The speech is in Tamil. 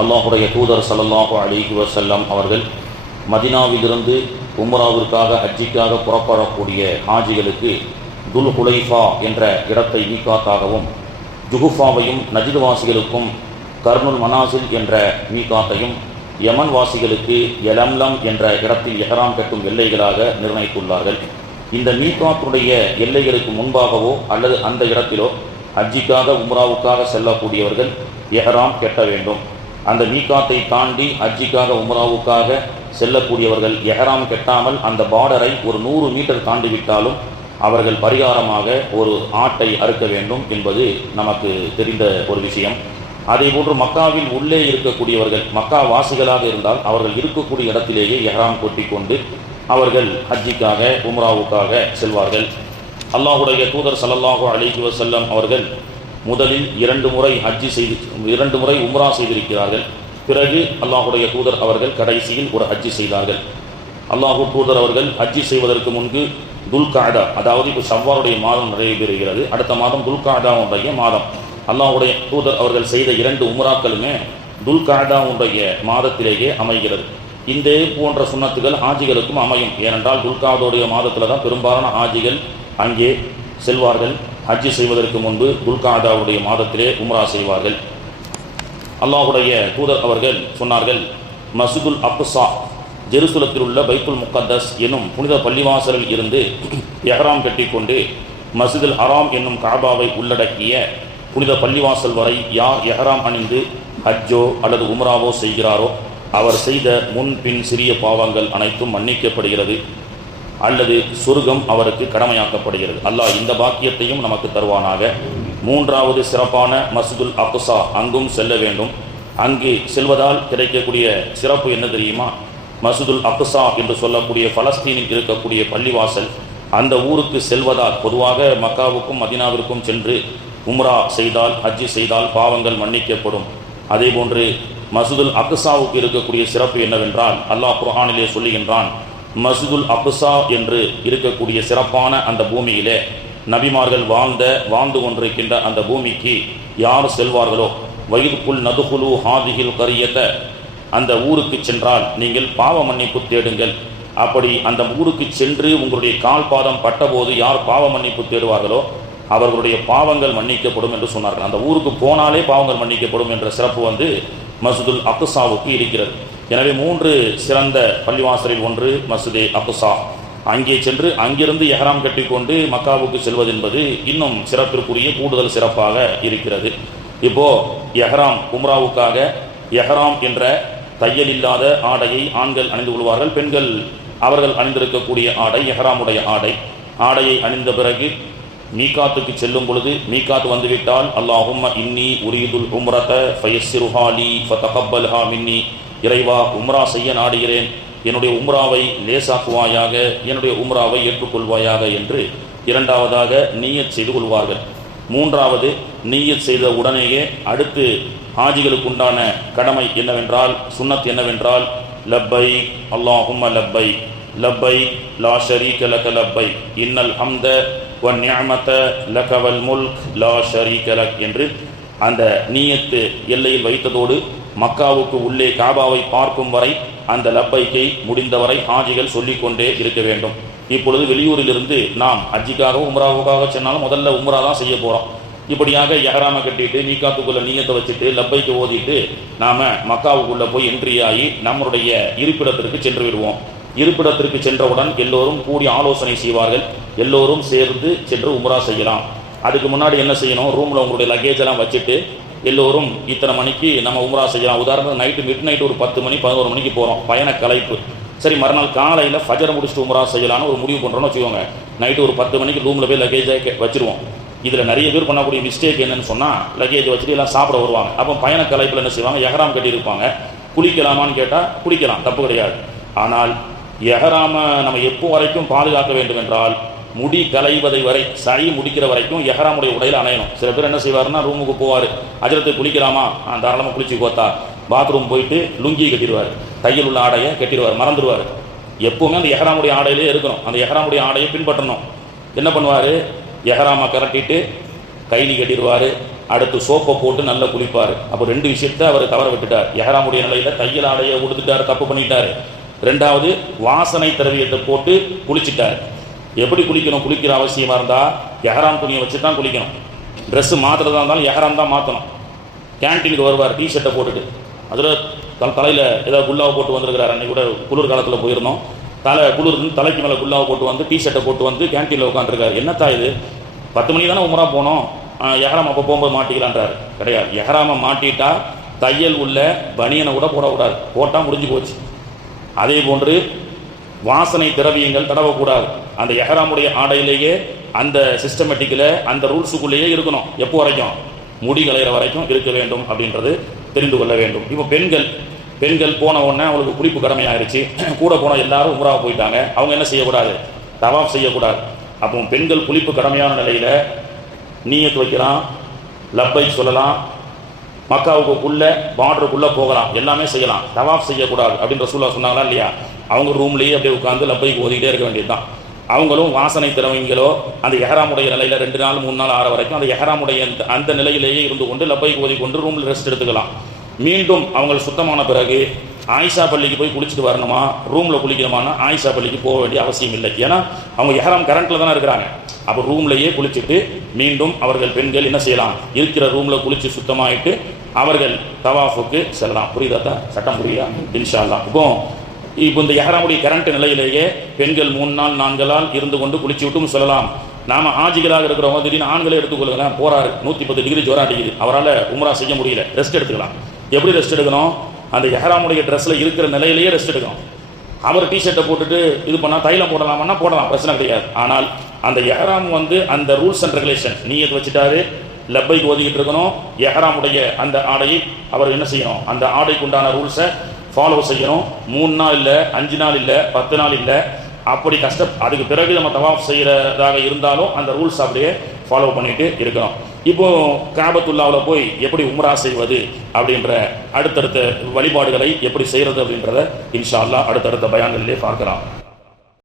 அல்லாஹுடைய தூதர் ஸல்லல்லாஹு அலைஹி வஸல்லம் அவர்கள் மதீனாவிலிருந்து உம்ராவிற்காக ஹஜ்ஜிக்காக புறப்படக்கூடிய ஹாஜிகளுக்கு துல் ஹுலைஃபா என்ற இடத்தை மீகாத்தாகவும், ஜுஹுஃபாவையும் நஜ்து வாசிகளுக்கும் கர்னுல் மனாசில் என்ற மீகாத்தையும், யமன் வாசிகளுக்கு யலம்லம் என்ற இடத்தில் எஹ்ராம் கட்டும் எல்லைகளாக நிர்ணயித்துள்ளார்கள். இந்த மீகாத்துடைய எல்லைகளுக்கு முன்பாகவோ அல்லது அந்த இடத்திலோ ஹஜ்ஜிக்காக உம்ராவுக்காக செல்லக்கூடியவர்கள் எஹ்ராம் கட்ட வேண்டும். அந்த மீகாத்தை தாண்டி ஹஜ்ஜிக்காக உம்ராவுக்காக செல்லக்கூடியவர்கள் எஹ்ராம் கட்டாமல் அந்த பார்டரை ஒரு 100 மீட்டர் தாண்டிவிட்டாலும் அவர்கள் பரிகாரமாக ஒரு ஆட்டை அறுக்க வேண்டும் என்பது நமக்கு தெரிந்த ஒரு விஷயம். அதேபோன்று மக்காவில் உள்ளே இருக்கக்கூடியவர்கள் மக்கா வாசிகளாக இருந்தால் அவர்கள் இருக்கக்கூடிய இடத்திலேயே எஹ்ராம் கொட்டிக்கொண்டு அவர்கள் ஹஜ்ஜிக்காக உம்ராவுக்காக செல்வார்கள். அல்லாஹுடைய தூதர் ஸல்லல்லாஹு அலைஹி வஸல்லம் அவர்கள் முதலில் 2 முறை உம்ரா செய்திருக்கிறார்கள். பிறகு அல்லாஹுடைய தூதர் அவர்கள் கடைசியில் ஒரு ஹஜ்ஜி செய்தார்கள். அல்லாஹு தூதர் அவர்கள் ஹஜ்ஜி செய்வதற்கு முன்பு துல்காதா, அதாவது இப்போ ஷவ்வாலுடைய மாதம் நிறைவேறுகிறது, அடுத்த மாதம் துல்காதாவுடைய மாதம். அல்லாஹுடைய தூதர் அவர்கள் செய்த 2 உம்ராக்களுமே துல்காதாவுடைய மாதத்திலேயே அமைகிறது. இந்த போன்ற சுன்னத்துகள் ஹாஜிகளுக்கும் அமையும். ஏனென்றால் துல்காதாவுடைய மாதத்தில் தான் பெரும்பாலான ஹாஜிகள் அங்கே செல்வார்கள். ஹஜ்ஜி செய்வதற்கு முன்பு துல்காதாவுடைய மாதத்திலே உம்ரா செய்வார்கள். அல்லாஹுடைய தூதர் அவர்கள் சொன்னார்கள், மஸ்ஜிதுல் அக்ஸா, ஜெருசலத்தில் உள்ள பைத்துல் முக்கத்தஸ் என்னும் புனித பள்ளிவாசலில் இருந்து எஹ்ராம் கட்டிக்கொண்டு மஸ்ஜிதுல் ஹராம் என்னும் காபாவை உள்ளடக்கிய புனித பள்ளிவாசல் வரை யார் எஹ்ராம் அணிந்து ஹஜ்ஜோ அல்லது உம்ராவோ செய்கிறாரோ அவர் செய்த முன்பின் சிறிய பாவங்கள் அனைத்தும் மன்னிக்கப்படுகிறது அல்லது சொர்க்கம் அவருக்கு கடமையாக்கப்படுகிறது. அல்லாஹ் இந்த பாக்கியத்தையும் நமக்கு தருவானாக. 3வது சிறப்பான மஸ்ஜிதுல் அக்ஸா, அங்கும் செல்ல வேண்டும். அங்கு செல்வதால் கிடைக்கக்கூடிய சிறப்பு என்ன தெரியுமா? மஸ்ஜிதுல் அக்ஸா என்று சொல்லக்கூடிய பலஸ்தீனில் இருக்கக்கூடிய பள்ளிவாசல், அந்த ஊருக்கு செல்வதால் பொதுவாக மக்காவுக்கும் மதீனாவிற்கும் சென்று உம்ரா செய்தால் ஹஜ்ஜி செய்தால் பாவங்கள் மன்னிக்கப்படும். அதேபோன்று மஸ்ஜிதுல் அக்ஸாவுக்கு இருக்கக்கூடிய சிறப்பு என்னவென்றால் அல்லாஹ் குர்ஆனிலே சொல்லுகின்றான், மஸ்ஜிதுல் அக்ஸா என்று இருக்கக்கூடிய சிறப்பான அந்த பூமியிலே நபிமார்கள் வாழ்ந்து கொண்டிருக்கின்ற அந்த பூமிக்கு யார் செல்வார்களோ, வயிற்குள் நதுகுலு ஹாதிஹில் கரியத்த, அந்த ஊருக்கு சென்றால் நீங்கள் பாவ மன்னிப்பு தேடுங்கள். அப்படி அந்த ஊருக்கு சென்று உங்களுடைய கால் பாதம் பட்டபோது யார் பாவ மன்னிப்பு தேடுவார்களோ அவர்களுடைய பாவங்கள் மன்னிக்கப்படும் என்று சொன்னார்கள். அந்த ஊருக்கு போனாலே பாவங்கள் மன்னிக்கப்படும் என்ற சிறப்பு மஸ்ஜிதுல் அக்ஸாவுக்கு இருக்கிறது. எனவே 3 சிறந்த பள்ளிவாசலில் ஒன்று மஸ்ஜிதே அக்ஸா. அங்கே சென்று அங்கிருந்து எஹ்ராம் கட்டிக்கொண்டு மக்காவுக்கு செல்வது என்பது இன்னும் சிறப்பிற்குரிய கூடுதல் சிறப்பாக இருக்கிறது. இப்போ எஹ்ராம் உம்ராவுக்காக எஹ்ராம் என்ற தையல் இல்லாத ஆடையை ஆண்கள் அணிந்து கொள்வார்கள். பெண்கள் அவர்கள் அணிந்திருக்கக்கூடிய ஆடை எஹ்ராமுடைய ஆடையை அணிந்த பிறகு மீகாத்துக்கு செல்லும் பொழுது, மீகாத்து வந்துவிட்டால் அல்லாஹும்ம இன்னி உரீதுல் உம்ரத ஃபயஸ்ஸிருஹா லீ ஃபதகப்பல்ஹா மின்னி, இறைவா உம்ரா செய்ய நாடுகிறேன், என்னுடைய உம்ராவை லேசாக்குவாயாக, என்னுடைய உம்ராவை ஏற்றுக்கொள்வாயாக என்று 2வதாக நீயத் செய்து கொள்வார்கள். 3வது நீயத் செய்த உடனேயே அடுத்து ஹாஜிகளுக்கு உண்டான கடமை என்னவென்றால், சுன்னத் என்னவென்றால், லப்பை அல்லாஹும்ம லப்பை லப்பை லா ஷரீக லக லப்பை இன்னல் ஹம்த வ நிஅமத லக வல் முல்க் லா ஷரீக லக் என்று அந்த நீயத்து எல்லையில் வைத்ததோடு மக்காவுக்கு உள்ளே காபாவை பார்க்கும் வரை அந்த லப்பைக்கை முடிந்தவரை ஹாஜிகள் சொல்லிக்கொண்டே இருக்க வேண்டும். இப்பொழுது வெளியூரிலிருந்து நாம் ஹஜ்ஜிக்காக உம்ராவுக்காக சென்னாலும் முதல்ல உம்ரா தான் செய்ய போகிறோம். இப்படியாக எஹ்ராமை கட்டிட்டு மீகாத்துக்குள்ள நீயத்தை வச்சுட்டு லப்பைக்கு ஓதிட்டு நாம் மக்காவுக்குள்ளே போய் என்ட்ரி ஆகி நம்மளுடைய இருப்பிடத்திற்கு சென்று விடுவோம். இருப்பிடத்திற்கு சென்றவுடன் எல்லோரும் கூடி ஆலோசனை செய்வார்கள். எல்லோரும் சேர்ந்து சென்று உம்ரா செய்யலாம். அதுக்கு முன்னாடி என்ன செய்யணும், ரூமில் உங்களுடைய லக்கேஜ் எல்லாம் வச்சுட்டு எல்லோரும் இத்தனை மணிக்கு நம்ம உம்ரா செய்யலாம். உதாரணத்துக்கு மிட் நைட்டு ஒரு 10 மணி 11 மணிக்கு போகிறோம், பயண கலைப்பு. சரி, மறுநாள் காலையில் ஃபஜர் முடிச்சுட்டு உம்ரா செய்யலான்னு ஒரு முடிவு பண்ணுறோன்னு வச்சுக்கோங்க. நைட்டு ஒரு 10 மணிக்கு ரூமில் போய் லக்கேஜை வச்சுருவோம். இதில் நிறைய பேர் பண்ணக்கூடிய மிஸ்டேக் என்னன்னு சொன்னால், லக்கேஜ் வச்சுட்டு எல்லாம் சாப்பிட வருவாங்க. அப்போ பயண கலைப்பில் என்ன செய்வாங்க, எஹ்ராம் கட்டியிருப்பாங்க. குளிக்கலாமான்னு கேட்டால் குளிக்கலாம், தப்பு கிடையாது. ஆனால் எஹ்ராமை நம்ம எப்போ வரைக்கும் பாதுகாக்க வேண்டும் என்றால், முடி கலைவதை வரை, சரி முடிக்கிற வரைக்கும் எஹ்ராமுடைய உடையில் அணையணும். சில பேர் என்ன செய்வாருன்னா, ரூமுக்கு போவார், அஜரத்தை குளிக்கலாமா, தாராளமாக குளிச்சு கோத்தா, பாத்ரூம் போயிட்டு லுங்கி கட்டிடுவார், கையில் உள்ள ஆடையை கட்டிடுவார், மறந்துடுவார். எப்போவுமே அந்த எஹ்ராமுடைய ஆடையிலே இருக்கணும். அந்த எஹ்ராமுடைய ஆடையை பின்பற்றணும். என்ன பண்ணுவார், எஹ்ராமை கரட்டிட்டு கைலி கட்டிடுவார், அடுத்து சோப்பை போட்டு நல்லா குளிப்பார். அப்போ 2 விஷயத்தை அவர் தவற விட்டுட்டார். எஹ்ராமுடைய நிலையில் தையல் ஆடையை உடுத்துட்டார், தப்பு பண்ணிட்டார். 2வது வாசனை திரவியத்தை போட்டு குளிச்சிட்டார். எப்படி குளிக்கணும்? குளிக்கிற அவசியமாக இருந்தால் எஹ்ராம் துணியை வச்சு தான் குளிக்கணும். ட்ரெஸ்ஸு மாற்றுறதா இருந்தாலும் எஹ்ராம் தான் மாற்றணும். கேன்டீனுக்கு வருவார் டிஷர்ட்டை போட்டுட்டு, அதில் தலையில் ஏதாவது குல்லாவை போட்டு வந்திருக்கிறார். அன்றைக்கி கூட குளிர் காலத்தில் போயிருந்தோம். தலைக்கு மேலே குல்லாவை போட்டு வந்து டிஷர்ட்டை போட்டு வந்து கேன்டீனில் உட்காந்துருக்காரு. என்னத்தா இது, 10 மணிக்கு தானே உமரா போனோம், எஹ்ராம் அப்போ போகும்போது மாட்டிக்கலான்றாரு. கிடையாது, எஹ்ராமை மாட்டிட்டா தையல் உள்ள பனியனை கூட போடக்கூடாது, போட்டால் முடிஞ்சு போச்சு. அதே போன்று வாசனை திரவியங்கள் தடவக்கூடாது. அந்த எஹ்ராமுடைய ஆடையிலேயே அந்த சிஸ்டமேட்டிக்கில் அந்த ரூல்ஸுக்குள்ளேயே இருக்கணும். எப்போ வரைக்கும்? முடி கலைகிற வரைக்கும் இருக்க வேண்டும் அப்படின்றது தெரிந்து கொள்ள வேண்டும். இப்போ பெண்கள் போன உடனே அவங்களுக்கு குளிப்பு கடமையாயிருச்சு. கூட போன எல்லாரும் உம்ராவை போயிட்டாங்க. அவங்க என்ன செய்யக்கூடாது? தவாஃப் செய்யக்கூடாது. அப்போ பெண்கள் குளிப்பு கடமையான நிலையில் நீயத் வைக்கலாம், லப்பைக் சொல்லலாம், மக்காவுக்குள்ளே பார்டருக்குள்ளே போகலாம், எல்லாமே செய்யலாம். தவாஃப் செய்யக்கூடாது அப்படின்னு ரசூலுல்லாஹ் சொன்னாங்களா இல்லையா? அவங்க ரூம்லேயே அப்படியே உட்காந்து லப்பைக் ஓதிக்கிட்டே இருக்க வேண்டியது தான். அவங்களும் வாசனை திரவியங்களோ அந்த எஹ்ராமுடைய நிலையில் 2 நாள் 3 நாள் ஆற வரைக்கும் அந்த எஹ்ராமுடைய அந்த நிலையிலேயே இருந்து கொண்டு லப்பைக் ஓதி கொண்டு ரூமில் ரெஸ்ட் எடுத்துக்கலாம். மீண்டும் அவங்க சுத்தமான பிறகு ஆயிஷா பள்ளிக்கு போய் குளிச்சுட்டு வரணுமா, ரூமில் குளிக்கணுமானா ஆயிஷா பள்ளிக்கு போக வேண்டிய அவசியம் இல்லை. ஏன்னா அவங்க எஹ்ராம் கரண்ட்டில் தானே இருக்கிறாங்க. அப்போ ரூம்லேயே குளிச்சுட்டு மீண்டும் அவர்கள் பெண்கள் என்ன செய்யலாம்? இருக்கிற ரூமில் குளித்து சுத்தமாகிட்டு அவர்கள் தவாஃபுக்கு செல்லலாம். புரியுதா? சட்டம் புரியுதா? இன்ஷா அல்லாஹ். இப்போ இந்த எஹ்ராமுடைய கரண்ட் நிலையிலேயே பெண்கள் 3 நாள் 4 நாள் இருந்து கொண்டு குளிச்சு விட்டும் சொல்லலாம். நாம் ஆஜிகளாக இருக்கிறவங்க திடீர்னு ஆண்களே எடுத்துக்கொள்ளுங்களேன், போறாரு 110 டிகிரி ஜுரம் அடிக்குது, அவரால் உம்ரா செய்ய முடியல, ரெஸ்ட் எடுத்துக்கலாம். எப்படி ரெஸ்ட் எடுக்கணும்? அந்த எஹ்ராமுடைய ட்ரெஸ்ஸில் இருக்கிற நிலையிலேயே ரெஸ்ட் எடுக்கணும். அவர் டிஷர்ட்டை போட்டுட்டு இது பண்ணால் தைலம் போடலாமான்னா போடலாம், பிரச்சனை கிடையாது. ஆனால் அந்த எஹ்ராம் அந்த ரூல்ஸ் அண்ட் ரெகுலேஷன் நீயத் வச்சுட்டாரு, லப்பைக்கு ஓதிக்கிட்டு இருக்கணும். எஹ்ராமுடைய அந்த ஆடையை அவர் என்ன செய்யணும்? அந்த ஆடைக்கு உண்டான ரூல்ஸை ஃபாலோ செய்யணும். 3 நாள் இல்லை, 5 நாள் இல்லை, 10 நாள் இல்லை, அப்படி அதுக்கு பிறகு நம்ம தவாஃப் செய்கிறதாக இருந்தாலும் அந்த ரூல்ஸ் அப்படியே ஃபாலோ பண்ணிட்டு இருக்கணும். இப்போ காபத்துல்லாவில் போய் எப்படி உம்ரா செய்வது அப்படின்ற அடுத்தடுத்த வழிபாடுகளை எப்படி செய்கிறது அப்படின்றத இன்ஷா அல்லாஹ் அடுத்தடுத்த பயான்களிலே பார்க்கலாம்.